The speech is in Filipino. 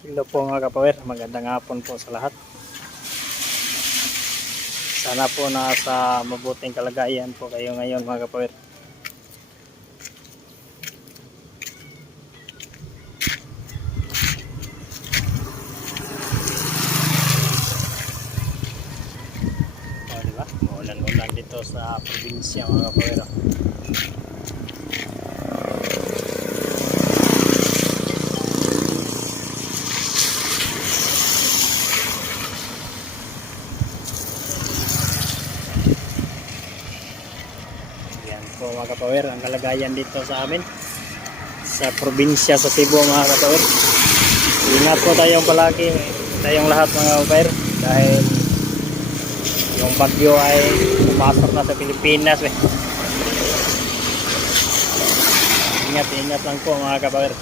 Hello po mga kapower, magandang hapon po sa lahat. Sana po nasa mabuting kalagayan po kayo ngayon mga kapower. O diba, maulan-ulan dito sa probinsya mga kapower. Po mga kapower, ang kalagayan dito sa amin sa probinsya sa Cebu mga kapower. Ingat po tayong palagi, tayong lahat mga kapower, dahil yung bagyo ay pumasok na sa Pilipinas Ingat lang po mga kapower.